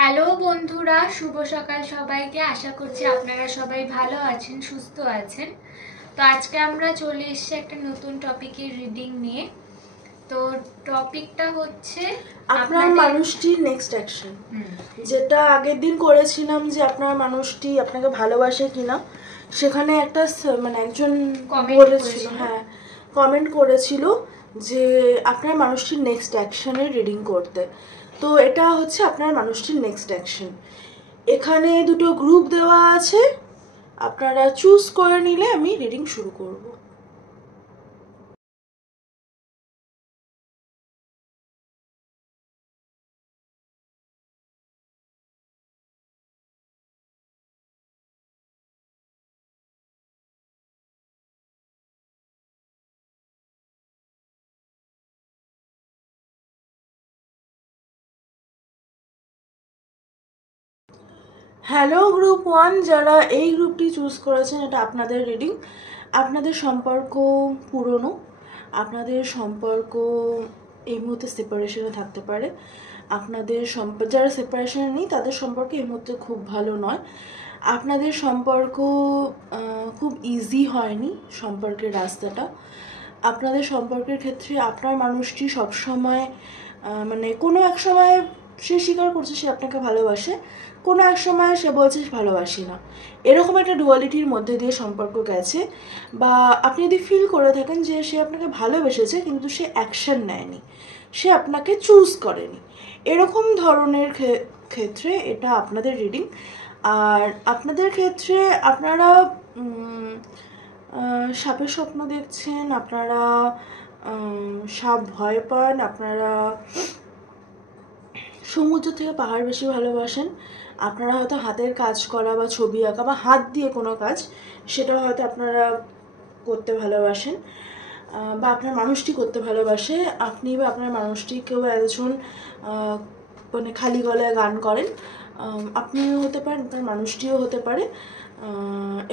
Hello বন্ধুরা, শুভ সকাল সবাইকে। আশা করছি আপনারা সবাই ভালো আছেন, সুস্থ আছেন। তো আজকে আমরা চলে এসেছি একটা নতুন টপিকের রিডিং নিয়ে। তো টপিকটা হচ্ছে আপনার মানুষটির নেক্সট অ্যাকশন। যেটা আগের দিন করেছিলাম যে আপনার মানুষটি আপনাকে ভালোবাসে কিনা, সেখানে একটা মানে একজন বলেছিল, হ্যাঁ কমেন্ট করেছিল যে আপনার মানুষটির নেক্সট অ্যাকশনের রিডিং করতে। তো এটা হচ্ছে আপনার মানুষটির নেক্সট অ্যাকশন। এখানে দুটো গ্রুপ দেওয়া আছে, আপনারা চুজ করে নিলে আমি রিডিং শুরু করব। হ্যালো গ্রুপ 1, যারা এই গ্রুপটি চুজ করেছেন, এটা আপনাদের রিডিং। আপনাদের সম্পর্ক পুরনো, আপনাদের সম্পর্ক এই মুহূর্তে সেপারেশনে থাকতে পারে। আপনাদের যারা সেপারেশনে নেই তাদের সম্পর্ক এই মুহূর্তে খুব ভালো নয়। আপনাদের সম্পর্ক খুব ইজি হয়নি, সম্পর্কের রাস্তাটা। আপনাদের সম্পর্কের ক্ষেত্রে আপনার মানুষটি সবসময় মানে কোনো এক সময় সে স্বীকার করছে সে আপনাকে ভালোবাসে, কোনো এক সময় সে বলছে ভালোবাসি না। এরকম একটা ডুয়ালিটির মধ্যে দিয়ে সম্পর্ক গেছে। বা আপনি যদি ফিল করে থাকেন যে সে আপনাকে ভালোবেসেছে কিন্তু সে অ্যাকশন নেয়নি, সে আপনাকে চুজ করেনি, এরকম ধরনের ক্ষেত্রে এটা আপনাদের রিডিং। আর আপনাদের ক্ষেত্রে আপনারা সাপের স্বপ্ন দেখছেন, আপনারা সাপ ভয় পান, আপনারা সমুদ্র থেকে পাহাড় বেশি ভালোবাসেন, আপনারা হয়তো হাতের কাজ করা বা ছবি আঁকা বা হাত দিয়ে কোনো কাজ, সেটা হয়তো আপনারা করতে ভালোবাসেন বা আপনার মানুষটি করতে ভালোবাসে। আপনি বা আপনার মানুষটি কেউ একজন মানে খালি গলায় গান করেন, আপনিও হতে পারেন, আপনার মানুষটিও হতে পারে,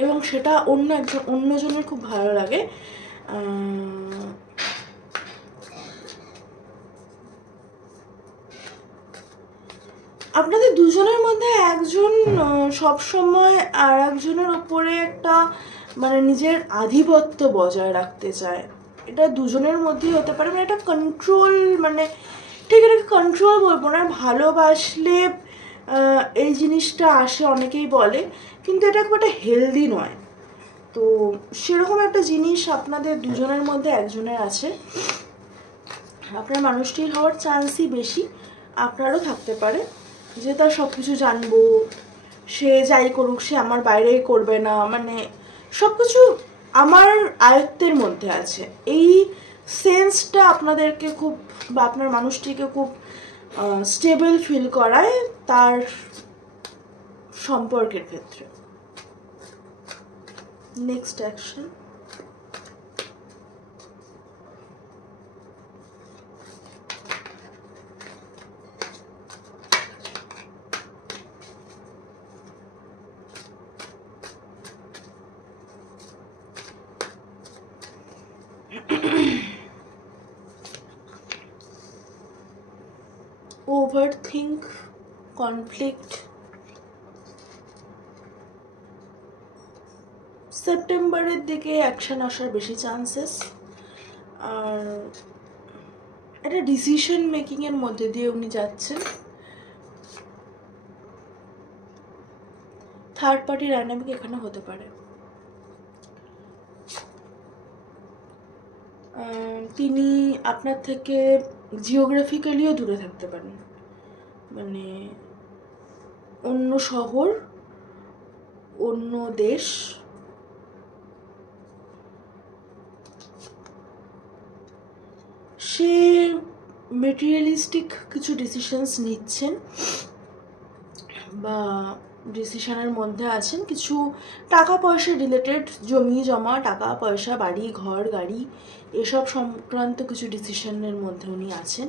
এবং সেটা অন্যজনের খুব ভালো লাগে। আপনাদের দুজনের মধ্যে একজন সবসময় আর একজনের ওপরে একটা মানে নিজের আধিপত্য বজায় রাখতে চায়। এটা দুজনের মধ্যেই হতে পারে, মানে এটা কন্ট্রোল, মানে ঠিক এটাকে কন্ট্রোল বলবো না, ভালোবাসলে এই জিনিসটা আসে অনেকেই বলে, কিন্তু এটা খুব একটা হেলদি নয়। তো সেরকম একটা জিনিস আপনাদের দুজনের মধ্যে একজনের আছে। আপনার মানুষটির হওয়ার চান্সই বেশি, আপনারও থাকতে পারে যে তার সব কিছু জানবো, সে যাই করুক সে আমার বাইরেই করবে না, মানে সব কিছু আমার আয়ত্তের মধ্যে আছে, এই সেন্সটা আপনাদেরকে খুব বা আপনার মানুষটিকে খুব স্টেবল ফিল করায় তার সম্পর্কের ক্ষেত্রে। Next action. Overthink, conflict. সেপ্টেম্বরের দিকে অ্যাকশন আসার বেশি চান্সেস। আর একটা ডিসিশন মেকিংয়ের মধ্যে দিয়ে উনি যাচ্ছেন। থার্ড পার্টি ডায়নামিক এখানে হতে পারে। তিনি আপনার থেকে জিওগ্রাফিক্যালিও দূরে থাকতে পারেন, মানে অন্য শহর, অন্য দেশ। সে মেটেরিয়ালিস্টিক কিছু ডিসিশনস নিচ্ছেন বা ডিসিশনের মধ্যে আছেন, কিছু টাকা পয়সা রিলেটেড, জমি জমা, টাকা পয়সা, বাড়ি ঘর গাড়ি, এসব সংক্রান্ত কিছু ডিসিশনের মধ্যে উনি আছেন।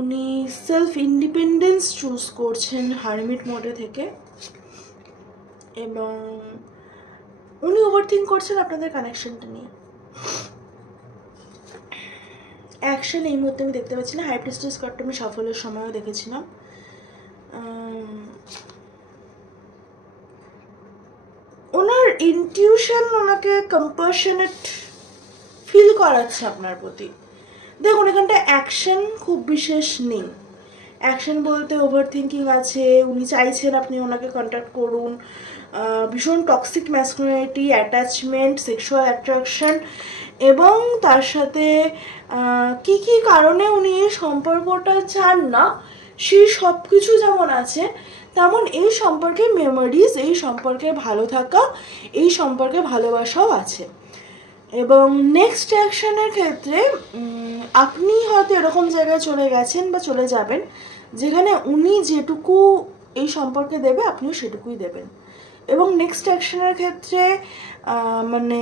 উনি সেলফ ইন্ডিপেন্ডেন্স চুজ করছেন হারমিট মোডে থেকে, এবং উনি ওভারথিঙ্ক করছেন আপনাদের কানেকশনটা নিয়ে। অ্যাকশন এই মুহূর্তে আমি দেখতে পাচ্ছি না। হাই প্রিস্টেস কার্ডটা আমি সাফল্যের সময়ও দেখেছিলাম। ওনার ইনটিউশন ওনাকে কম্পাশনেট ফিল করাচ্ছে আপনার প্রতি। দেখুন এখানটা অ্যাকশন খুব বিশেষ নেই। অ্যাকশন বলতে ওভার থিঙ্কিং আছে, উনি চাইছেন আপনি ওনাকে কন্ট্যাক্ট করুন, ভীষণ toxic masculinity, attachment, sexual attraction, এবং তার সাথে কি কি কারণে উনি এই সম্পর্কটা চান না সেই সব কিছু যেমন আছে, তেমন এই সম্পর্কে মেমোরিজ, এই সম্পর্কে ভালো থাকা, এই সম্পর্কে ভালোবাসাও আছে। এবং নেক্সট অ্যাকশনের ক্ষেত্রে আপনি হয়তো এরকম জায়গায় চলে গেছেন বা চলে যাবেন যেখানে উনি যেটুকু এই সম্পর্কে দেবে আপনিও সেটুকুই দেবেন। এবং নেক্সট অ্যাকশনের ক্ষেত্রে মানে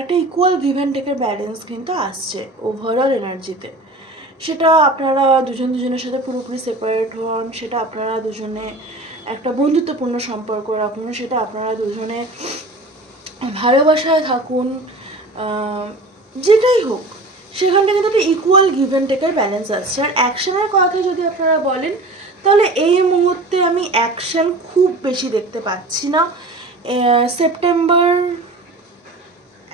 একটা ইকুয়াল গিভ অ্যান্ড টেকের ব্যালেন্স কিন্তু আসছে ওভারঅল এনার্জিতে। সেটা আপনারা দুজনের সাথে পুরোপুরি সেপারেট হন, সেটা আপনারা দুজনে একটা বন্ধুত্বপূর্ণ সম্পর্ক রাখুন, সেটা আপনারা দুজনে ভালোবাসায় থাকুন, যেটাই হোক সেখানটা কিন্তু একটা ইকুয়াল গিভ অ্যান্ড টেকের ব্যালেন্স আসছে। আর অ্যাকশনের কথা যদি আপনারা বলেন তাহলে এই মুহূর্তে আমি অ্যাকশন খুব বেশি দেখতে পাচ্ছি না। সেপ্টেম্বর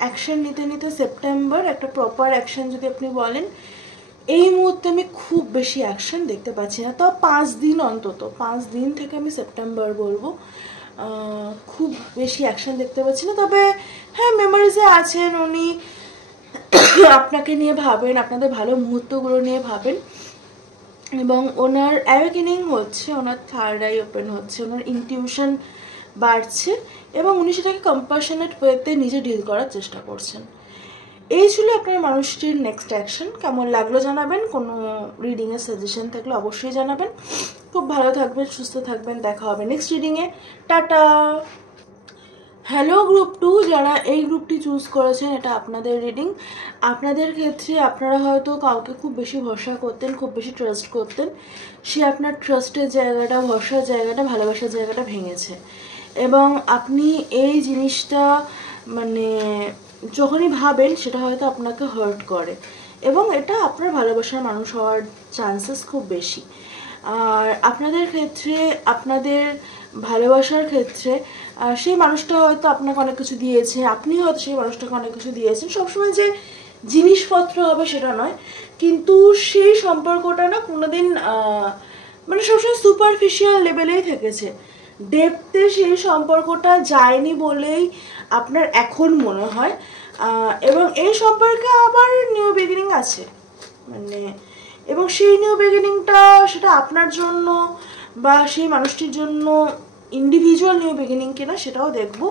অ্যাকশন নিতে নিতে সেপ্টেম্বর একটা প্রপার অ্যাকশন যদি আপনি বলেন, এই মুহূর্তে আমি খুব বেশি অ্যাকশন দেখতে পাচ্ছি না। তাও 5 দিন, অন্তত 5 দিন থেকে আমি সেপ্টেম্বর বলবো, খুব বেশি অ্যাকশন দেখতে পাচ্ছি না। তবে হ্যাঁ, মেমোরিজে আছেন উনি, আপনাকে নিয়ে ভাবেন, আপনাদের ভালো মুহূর্তগুলো নিয়ে ভাবেন, এবং ওনার অ্যাওয়েকেনিং হচ্ছে, ওনার থার্ড আই ওপেন হচ্ছে, ওনার ইনটিউশন বাড়ছে, এবং উনি সেটাকে কম্পাশনেট ওয়েতে নিজে ডিল করার চেষ্টা করছেন। এই ছিল আপনার মানুষটির নেক্সট অ্যাকশন। কেমন লাগলো জানাবেন, কোনো রিডিংয়ের সাজেশন থাকলে অবশ্যই জানাবেন। খুব ভালো থাকবেন, সুস্থ থাকবেন, দেখা হবে নেক্সট রিডিংয়ে। টাটা। হ্যালো গ্রুপ 2, যারা এই গ্রুপটি চুজ করেছেন, এটা আপনাদের রিডিং। আপনাদের ক্ষেত্রে আপনারা হয়তো কাউকে খুব বেশি ভরসা করতেন, খুব বেশি ট্রাস্ট করতেন, সে আপনার ট্রাস্টের জায়গাটা, ভরসার জায়গাটা, ভালোবাসার জায়গাটা ভেঙেছে, এবং আপনি এই জিনিসটা মানে যখনই ভাবেন সেটা হয়তো আপনাকে হার্ট করে, এবং এটা আপনার ভালোবাসার মানুষ হওয়ার চান্সেস খুব বেশি। আর আপনাদের ক্ষেত্রে, আপনাদের ভালোবাসার ক্ষেত্রে সেই মানুষটা হয়তো আপনাকে অনেক কিছু দিয়েছে, আপনি হয়তো সেই মানুষটাকে অনেক কিছু দিয়েছেন। সবসময় যে জিনিসপত্র হবে সেটা নয়, কিন্তু সেই সম্পর্কটা না কোনোদিন মানে সবসময় সুপারফিশিয়াল লেভেলেই থেকেছে, ডেপথে সেই সম্পর্কটা যায়নি বলেই আপনার এখন মনে হয়। এবং এই সম্পর্কে আবার নিউ বিগিনিং আছে, মানে, এবং সেই নিউ বিগিনিংটা সেটা আপনার জন্য বা সেই মানুষটির জন্য ইন্ডিভিজুয়াল নিউ বিগিনিং কিনা সেটাও দেখব,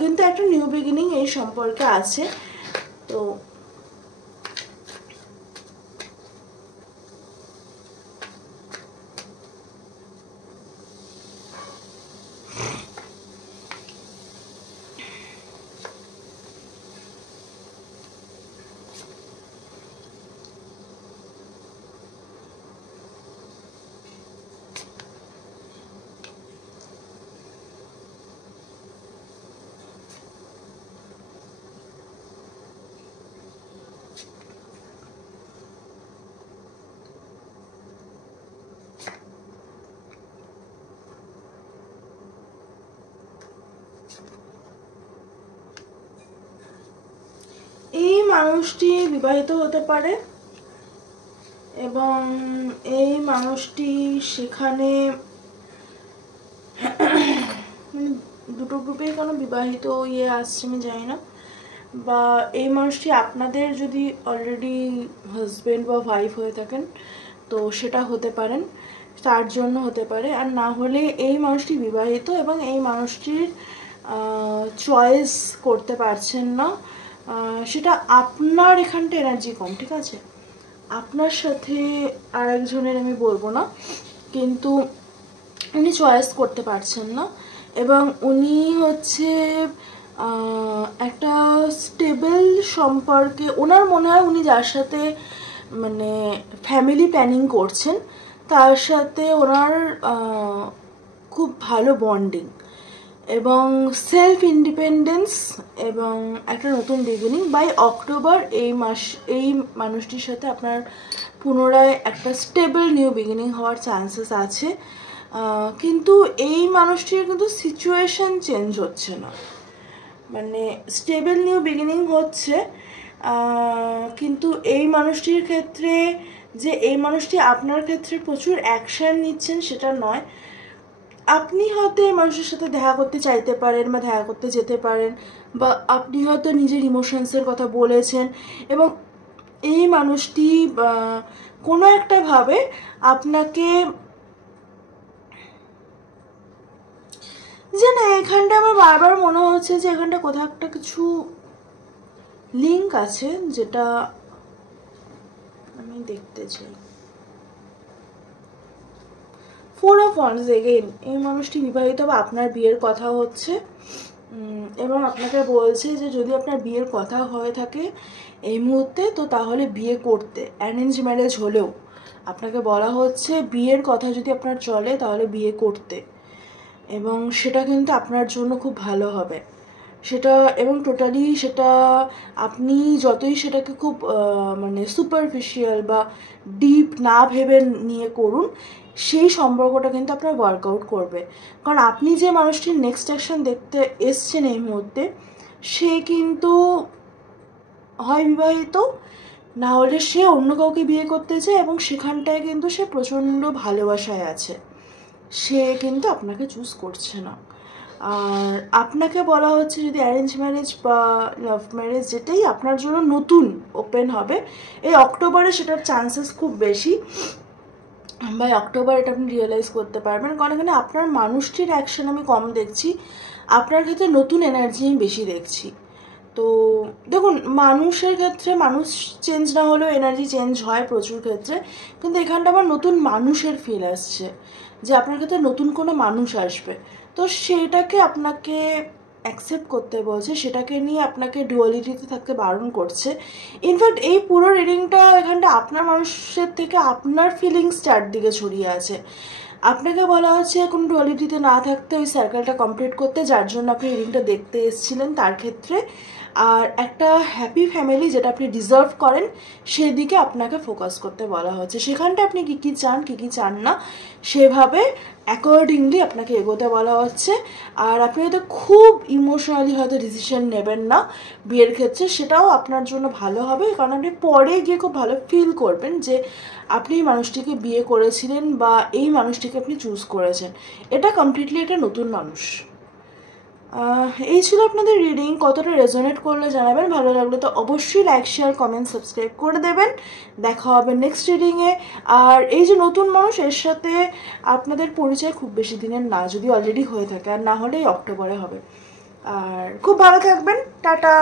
কিন্তু একটা নিউ বিগিনিং এই সম্পর্কে আছে। তো এই মানুষটি বিবাহিত হতে পারে, এবং এই মানুষটি সেখানে দুটো গ্রুপেই কোনো বিবাহিত আসছে আমি জানি না, বা এই মানুষটি আপনাদের যদি অলরেডি হাজব্যান্ড বা ওয়াইফ হয়ে থাকেন তো সেটা হতে পারেন, তার জন্য হতে পারে। আর না হলে এই মানুষটি বিবাহিত এবং এই মানুষটির চয়েস করতে পারছেন না, সেটা আপনার এখানটা এনার্জি কম, ঠিক আছে, আপনার সাথে আর একজনের আমি বলবো না, কিন্তু উনি চয়েস করতে পারছেন না, এবং উনি হচ্ছে একটা স্টেবল সম্পর্কে, ওনার মনে হয় উনি যার সাথে মানে ফ্যামিলি প্ল্যানিং করছেন তার সাথে ওনার খুব ভালো বন্ডিং এবং সেলফ ইন্ডিপেন্ডেন্স এবং একটা নতুন বিগিনিং বাই অক্টোবর। এই মানুষটির সাথে আপনার পুনরায় একটা স্টেবল নিউ বিগিনিং হওয়ার চান্সেস আছে, কিন্তু এই মানুষটির কিন্তু সিচুয়েশন চেঞ্জ হচ্ছে না, মানে স্টেবল নিউ বিগিনিং হচ্ছে, কিন্তু এই মানুষটির ক্ষেত্রে যে এই মানুষটি আপনার ক্ষেত্রে প্রচুর অ্যাকশান নিচ্ছেন সেটা নয়। আপনি হয়তো এই মানুষের সাথে দেখা করতে চাইতে পারেন বা দেখা করতে যেতে পারেন, বা আপনি হয়তো নিজের ইমোশনসের কথা বলেছেন এবং এই মানুষটি কোনো একটা ভাবে আপনাকে যে না, এখানটা আমার বারবার মনে হচ্ছে যে এখানটা কোথাও একটা কিছু লিঙ্ক আছে যেটা আমি দেখতে চাই। 4 of Wands এগেইন, এই মানুষটি বিবাহিত বা আপনার বিয়ের কথা হচ্ছে, এবং আপনাকে বলছে যে যদি আপনার বিয়ের কথা হয়ে থাকে এই মুহূর্তে তো তাহলে বিয়ে করতে, অ্যারেঞ্জ ম্যারেজ হলেও আপনাকে বলা হচ্ছে বিয়ের কথা যদি আপনার চলে তাহলে বিয়ে করতে, এবং সেটা কিন্তু আপনার জন্য খুব ভালো হবে সেটা, এবং টোটালি সেটা আপনি যতই সেটাকে খুব মানে সুপারফিশিয়াল বা ডিপ না ভেবে নিয়ে করুন, সেই সম্পর্কটা কিন্তু আপনার ওয়ার্কআউট করবে। কারণ আপনি যে মানুষটির নেক্সট অ্যাকশন দেখতে এসছেন এই মুহূর্তে, সে কিন্তু হয় বিবাহিত, না হলে সে অন্য কাউকে বিয়ে করতে চায়, এবং সেখানটায় কিন্তু সে প্রচণ্ড ভালোবাসায় আছে, সে কিন্তু আপনাকে চুজ করছে না। আর আপনাকে বলা হচ্ছে যদি অ্যারেঞ্জ ম্যারেজ বা লাভ ম্যারেজ যেটাই আপনার জন্য নতুন ওপেন হবে এই অক্টোবরে, সেটার চান্সেস খুব বেশি, বাই অক্টোবর এটা আপনি রিয়েলাইজ করতে পারবেন। কারণ এখানে আপনার মানুষটির অ্যাকশন আমি কম দেখছি, আপনার ক্ষেত্রে নতুন এনার্জি আমি বেশি দেখছি। তো দেখুন, মানুষের ক্ষেত্রে মানুষ চেঞ্জ না হলেও এনার্জি চেঞ্জ হয় প্রচুর ক্ষেত্রে, কিন্তু এখানটা আমার নতুন মানুষের ফিল আসছে যে আপনার ক্ষেত্রে নতুন কোনো মানুষ আসবে, তো সেটাকে আপনাকে অ্যাকসেপ্ট করতে বলছে, সেটাকে নিয়ে আপনাকে ডুয়ালিটিতে থাকতে বারণ করছে। ইনফ্যাক্ট এই পুরো রিডিংটা এখানটা আপনার মানুষের থেকে আপনার ফিলিংস চারদিকে ছড়িয়ে আছে, আপনাকে বলা হচ্ছে কোনো ডুয়ালিটিতে না থাকতে ওই সার্কেলটা কমপ্লিট করতে, যার জন্য আপনি রিডিংটা দেখতে এসেছিলেন তার ক্ষেত্রে, আর একটা হ্যাপি ফ্যামিলি যেটা আপনি ডিজার্ভ করেন সেদিকে আপনাকে ফোকাস করতে বলা হচ্ছে। সেখানটা আপনি কী কী চান কী কী চান না সেভাবে অ্যাকর্ডিংলি আপনাকে এগোতে বলা হচ্ছে। আর আপনি হয়তো খুব ইমোশনালি হয়তো ডিসিশন নেবেন না বিয়ের ক্ষেত্রে, সেটাও আপনার জন্য ভালো হবে, কারণ আপনি পরে গিয়ে খুব ভালো ফিল করবেন যে আপনি এই মানুষটিকে বিয়ে করেছিলেন বা এই মানুষটিকে আপনি চুজ করেছেন, এটা কমপ্লিটলি একটা নতুন মানুষ। এই ছিল আপনাদের রিডিং, কতটা রেজোনেট করলে জানাবেন, ভালো লাগলে তো অবশ্যই লাইক শেয়ার কমেন্ট সাবস্ক্রাইব করে দেবেন। দেখা হবে নেক্সট রিডিংয়ে। আর এই যে নতুন মানুষ, এর সাথে আপনাদের পরিচয় খুব বেশি দিনের না, যদি অলরেডি হয়ে থাকে, আর না হলে এই অক্টোবরে হবে। আর খুব ভালো থাকবেন, টাটা।